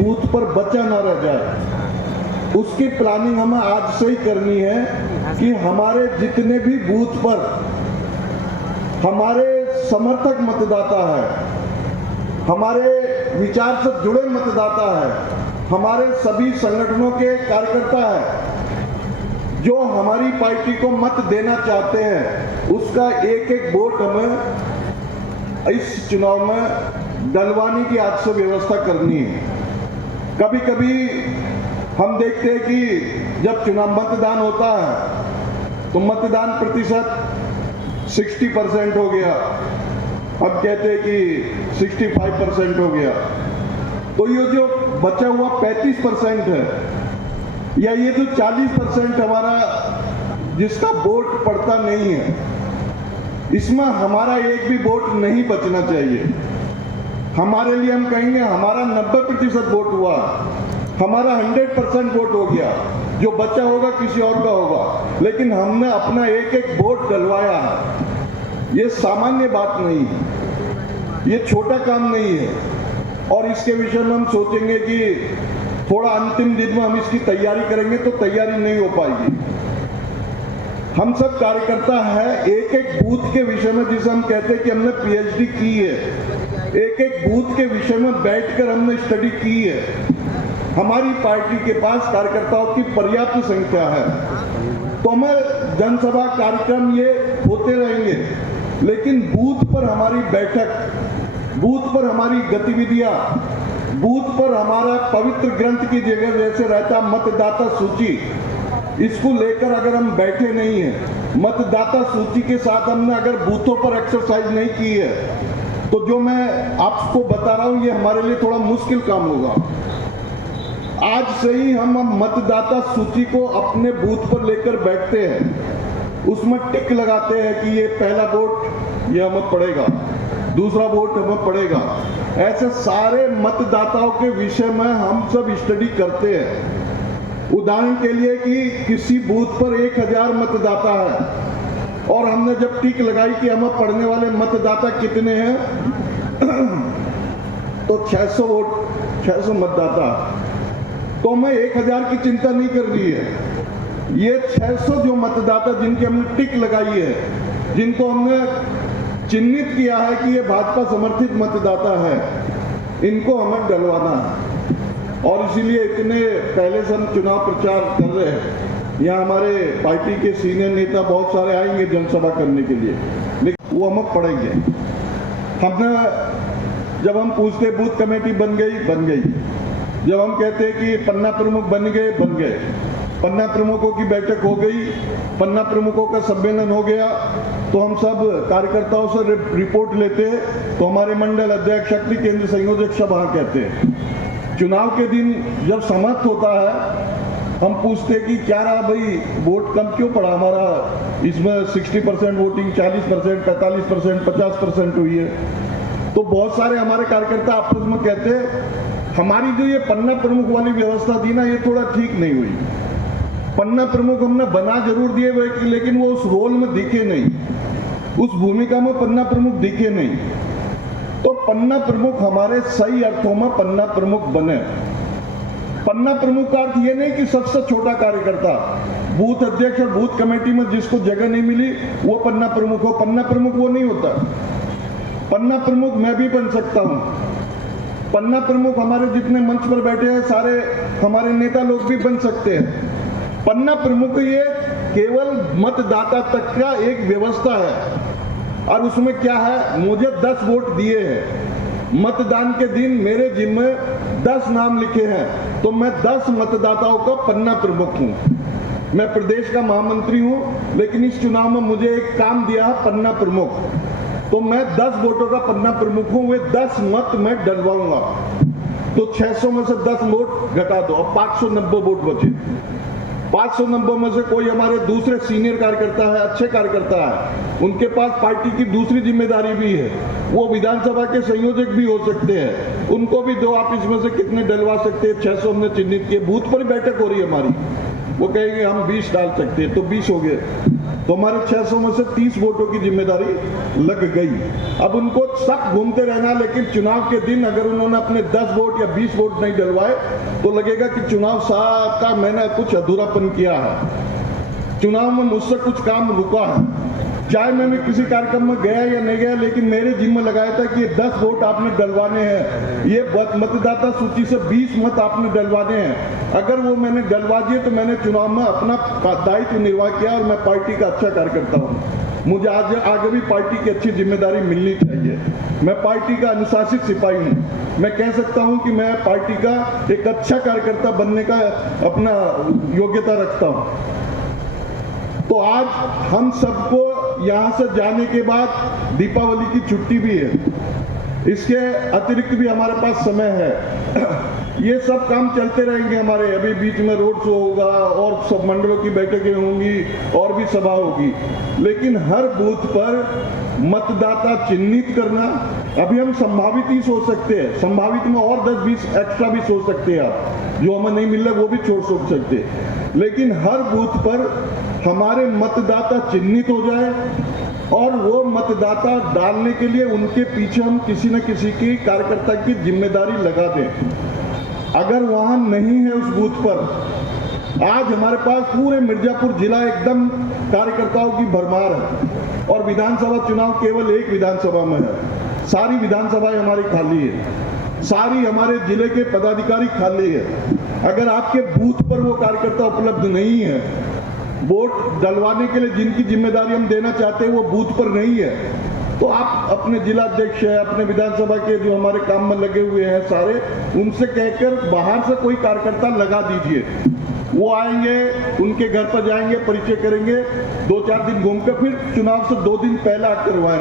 Booth पर बच्चा न रह जाए, उसकी प्लानिंग हमें आज से ही करनी है कि हमारे जितने भी बूथ पर हमारे समर्थक मतदाता है, हमारे विचार से जुड़े मतदाता है, हमारे सभी संगठनों के कार्यकर्ता है जो हमारी पार्टी को मत देना चाहते हैं, उसका एक एक वोट हमें इस चुनाव में डलवाने की आज से व्यवस्था करनी है। कभी कभी हम देखते हैं कि जब चुनाव मतदान होता है तो मतदान प्रतिशत 60% हो गया, अब कहते हैं कि 65% हो गया, तो ये जो बचा हुआ 35% है या ये जो 40% हमारा जिसका वोट पड़ता नहीं है, इसमें हमारा एक भी वोट नहीं बचना चाहिए। हमारे लिए हम कहेंगे हमारा 90% वोट हुआ, हमारा 100% वोट हो गया, जो बचा होगा किसी और का होगा, लेकिन हमने अपना एक एक वोट डलवाया है। ये सामान्य बात नहीं है, ये छोटा काम नहीं है, और इसके विषय में हम सोचेंगे कि थोड़ा अंतिम दिन में हम इसकी तैयारी करेंगे तो तैयारी नहीं हो पाएगी। हम सब कार्यकर्ता है, एक एक बूथ के विषय में, जिसे हम कहते हैं कि हमने पीएचडी की है, एक एक बूथ के विषय में बैठकर हमने स्टडी की है। हमारी पार्टी के पास कार्यकर्ताओं की पर्याप्त संख्या है, तो हमें जनसभा कार्यक्रम ये होते रहेंगे, लेकिन बूथ पर हमारी बैठक, बूथ पर हमारी गतिविधियां, बूथ पर हमारा पवित्र ग्रंथ की जगह जैसे रहता मतदाता सूची, इसको लेकर अगर हम बैठे नहीं हैं, मतदाता सूची के साथ हमने अगर बूथों पर एक्सरसाइज नहीं की है, तो जो मैं आपको बता रहा हूं ये हमारे लिए थोड़ा मुश्किल काम होगा। आज से ही हम मतदाता सूची को अपने बूथ पर लेकर बैठते हैं, उसमें टिक लगाते हैं कि ये पहला वोट ये हमें पड़ेगा, दूसरा वोट हमें पड़ेगा। ऐसे सारे मतदाताओं के विषय में हम सब स्टडी करते हैं। उदाहरण के लिए कि किसी बूथ पर 1000 मतदाता है और हमने जब टिक लगाई कि हमें पढ़ने वाले मतदाता कितने हैं तो 600 वोट, 600 मतदाता, तो हमें 1000 की चिंता नहीं कर रही है। ये 600 जो मतदाता जिनकी हमने टिक लगाई है, जिनको हमने चिन्हित किया है कि ये भाजपा समर्थित मतदाता है, इनको हमें डलवाना है। और इसीलिए इतने पहले से हम चुनाव प्रचार कर रहे हैं। यहाँ हमारे पार्टी के सीनियर नेता बहुत सारे आएंगे जनसभा करने के लिए, लेकिन वो हमें पड़ेंगे। हमने जब हम पूछते बूथ कमेटी बन गई, बन गई। जब हम कहते हैं कि पन्ना प्रमुख बन गए, बन गए। पन्ना प्रमुखों की बैठक हो गई, पन्ना प्रमुखों का सम्मेलन हो गया, तो हम सब कार्यकर्ताओं से रिपोर्ट लेते हैं, तो हमारे मंडल अध्यक्ष, शक्ति केंद्र संयोजक सब हाँ कहते हैं। चुनाव के दिन जब समाप्त होता है, हम पूछते हैं कि क्या रहा भाई, वोट कम क्यों पड़ा हमारा, इसमें 60% वोटिंग, 40%, 45%, 50% हुई है। तो बहुत सारे हमारे कार्यकर्ता आपस में कहते हैं हमारी जो ये पन्ना प्रमुख वाली व्यवस्था थी ना, ये थोड़ा ठीक नहीं हुई। पन्ना प्रमुख हमने बना जरूर दिए, लेकिन वो उस रोल में दिखे नहीं, उस भूमिका में पन्ना प्रमुख दिखे नहीं। तो पन्ना प्रमुख हमारे सही अर्थों में पन्ना प्रमुख बने। पन्ना प्रमुख का अर्थ ये नहीं कि सबसे छोटा कार्यकर्ता, बूथ अध्यक्ष और बूथ कमेटी में जिसको जगह नहीं मिली वो पन्ना प्रमुख हो। पन्ना प्रमुख वो नहीं होता। पन्ना प्रमुख मैं भी बन सकता हूं। पन्ना प्रमुख हमारे जितने मंच पर बैठे हैं सारे हमारे नेता लोग भी बन सकते हैं। पन्ना प्रमुख ये केवल मतदाता तक का एक व्यवस्था है, और उसमें क्या है, मुझे 10 वोट दिए हैं, मतदान के दिन मेरे जिम्मे 10 नाम लिखे हैं, तो मैं 10 मतदाताओं का पन्ना प्रमुख हूं। मैं प्रदेश का महामंत्री हूं, लेकिन इस चुनाव में मुझे एक काम दिया है पन्ना प्रमुख, तो मैं 10 वोटों का पन्ना प्रमुख हूं, वे 10 मत मैं डलवाऊंगा। तो 600 में से 10 वोट घटा दो, अब 590 वोट बचे। 590 में से कोई हमारे दूसरे सीनियर कार्यकर्ता है, अच्छे कार्यकर्ता है, उनके पास पार्टी की दूसरी जिम्मेदारी भी है, वो विधानसभा के संयोजक भी हो सकते हैं, उनको भी दो, आप इसमें से कितने डलवा सकते हैं। 600 हमने चिन्हित किए, बूथ पर बैठक हो रही है हमारी, वो कहेंगे हम 20 डाल सकते हैं, तो 20 हो गए। तो हमारे 600 में से 30 वोटों की जिम्मेदारी लग गई। अब उनको सब घूमते रहना, लेकिन चुनाव के दिन अगर उन्होंने अपने 10 वोट या 20 वोट नहीं डलवाए तो लगेगा कि चुनाव साहब का मैंने कुछ अधूरापन किया है, चुनाव में मुझसे कुछ काम रुका है। चाहे मैं किसी कार्यक्रम में गया या नहीं गया, लेकिन मेरे जिम्मे लगाया था कि 10 वोट आपने डलवाने हैं, ये मतदाता सूची से 20 मत आपने डलवाने हैं। अगर वो मैंने डलवा दिए तो मैंने चुनाव में अपना दायित्व निर्वाह किया और मैं पार्टी का अच्छा कार्यकर्ता हूँ। मुझे आज आगे भी पार्टी की अच्छी जिम्मेदारी मिलनी चाहिए। मैं पार्टी का अनुशासित सिपाही हूँ। मैं कह सकता हूँ कि मैं पार्टी का एक अच्छा कार्यकर्ता बनने का अपना योग्यता रखता हूँ। तो आज हम सबको यहाँ से जाने के बाद दीपावली की छुट्टी भी है, इसके अतिरिक्त भी हमारे पास समय है। ये सब काम चलते रहेंगे हमारे, अभी बीच में रोड शो होगा और सब मंडलों की बैठकें होंगी और भी सभा होगी, लेकिन हर बूथ पर मतदाता चिन्हित करना। अभी हम संभावित ही सोच सकते हैं, संभावित में और 10-20 एक्स्ट्रा भी सोच सकते हैं आप, जो हमें नहीं मिल रहा वो भी सोच सकते हैं, लेकिन हर बूथ पर हमारे मतदाता चिन्हित हो जाए और वो मतदाता डालने के लिए उनके पीछे हम किसी न किसी की कार्यकर्ता की जिम्मेदारी लगा दें। अगर वहां नहीं है उस बूथ पर, आज हमारे पास पूरे मिर्जापुर जिला एकदम कार्यकर्ताओं की भरमार है और विधानसभा चुनाव केवल एक विधानसभा में है, सारी विधानसभाएं हमारी खाली है, सारी हमारे जिले के पदाधिकारी खाली है। अगर आपके बूथ पर वो कार्यकर्ता उपलब्ध नहीं है, वोट डलवाने के लिए जिनकी जिम्मेदारी हम देना चाहते हैं वो बूथ पर नहीं है, तो आप अपने जिला अध्यक्ष है, अपने विधानसभा के जो हमारे काम में लगे हुए हैं सारे, उनसे कहकर बाहर से कोई कार्यकर्ता लगा दीजिए। वो आएंगे, उनके घर पर जाएंगे, परिचय करेंगे, 2-4 दिन घूमकर फिर चुनाव से 2 दिन पहले आकर वहां